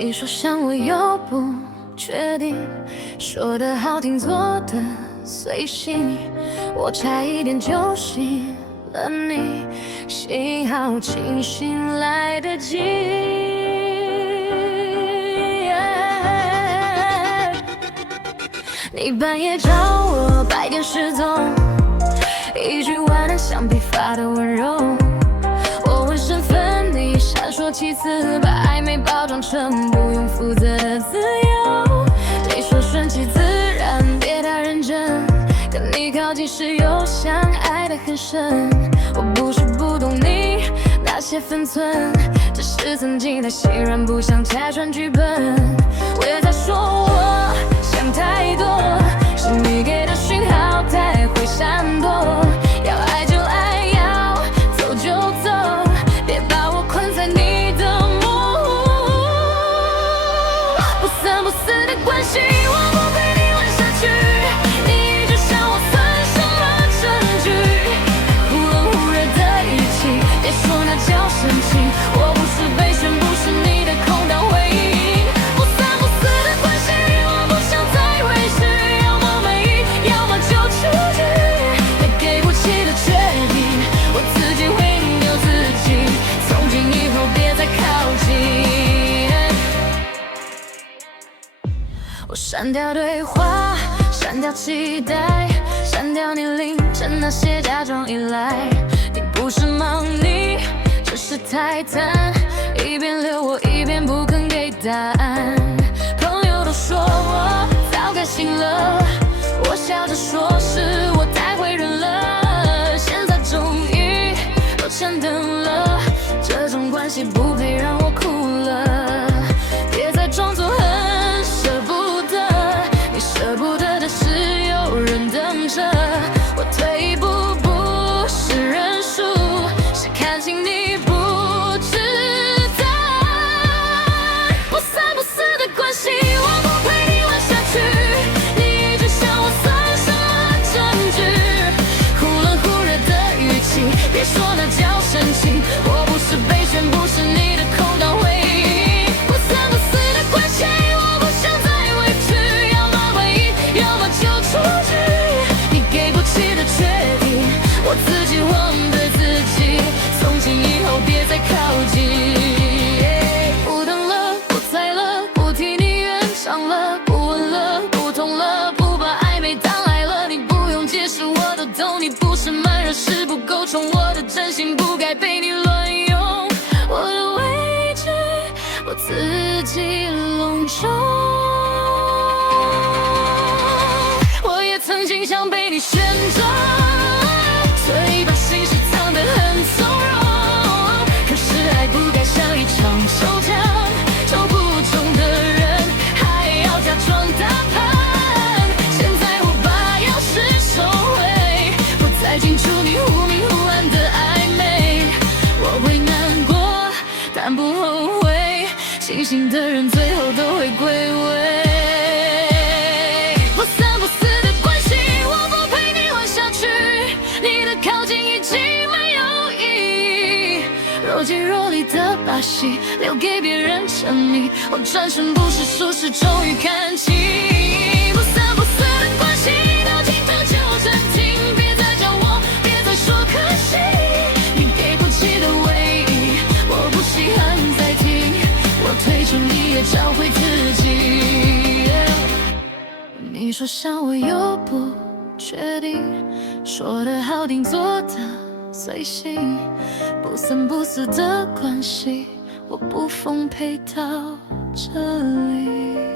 你说想我又不确定，说的好听，做的随性，我差一点就信了你，幸好清醒来得及。你半夜找我，白天失踪，一句万能橡皮发的温柔。我问身份，你闪烁其词，把暧昧包装成不用负责的自由。你说顺其自然，别太认真，跟你靠近时又像爱得很深。我不是不懂你那些分寸，只是曾经太心软，不想拆穿剧本。我也在说我想太多，是你给的讯号太会闪躲。要爱就爱，要走就走，别把我困在你的模糊。不三不四的关系，我不陪你玩下去。你一直向我算什么证据？忽冷忽热的语气，别说那叫深情。我不是备选，不是你的空档回应。不三不四的关系，我不想再维持，要么满意，要么就出局。你给不起的决定，我自己会扭自己。从今以后别再靠近。我删掉对话，删掉期待，删掉你凌晨那些假装依赖。你不是忙，你只是太淡，一边留我一边不肯给答案。朋友都说我早该醒了，我笑着说是我太会忍了。现在终于都签登了，这种关系不配让我哭了。别再装作很舍不得，你舍不得的是有人等着。我退一步不是认输，是看清你不值得。不三不四的关系，我不陪你玩下去。你一直向我算什么证据？忽冷忽热的语气，别说那叫深情。我不是备选，不是你的空档回应。不三不四的关系，我不想再委屈，要么回应，要么就出局。你给不起的决定，我自己忘对自己。从今以后别再靠近。不等了，不猜了，不替你圆场了，不问了，不痛了，不把暧昧当爱了。你不用解释，我都懂。你不是慢热，是不够宠，我的真心不该被你乱用。我的位置，我自己隆重。我也曾经想被你选中，所以把心事藏得很从容。可是爱不该像一场球场，抽不中的人还要假装打判。现在我把钥匙收回，不再进出你忽明忽暗的暧昧。我会难过，但不后悔，清醒的人最后都会归位。不三不四的关系，我不陪你玩下去。你的靠近已经没有意义，若即若离的把戏留给别人沉迷。我转身不是输，是终于看清。不三不四的关系，到尽头就暂停，别再叫我，别再说可惜。你给不起的唯一，我不稀罕再听。我退出，你也找回自己。你说想我又不确定，说的好听，做的随性。不三不四的关系，我不奉陪到这里。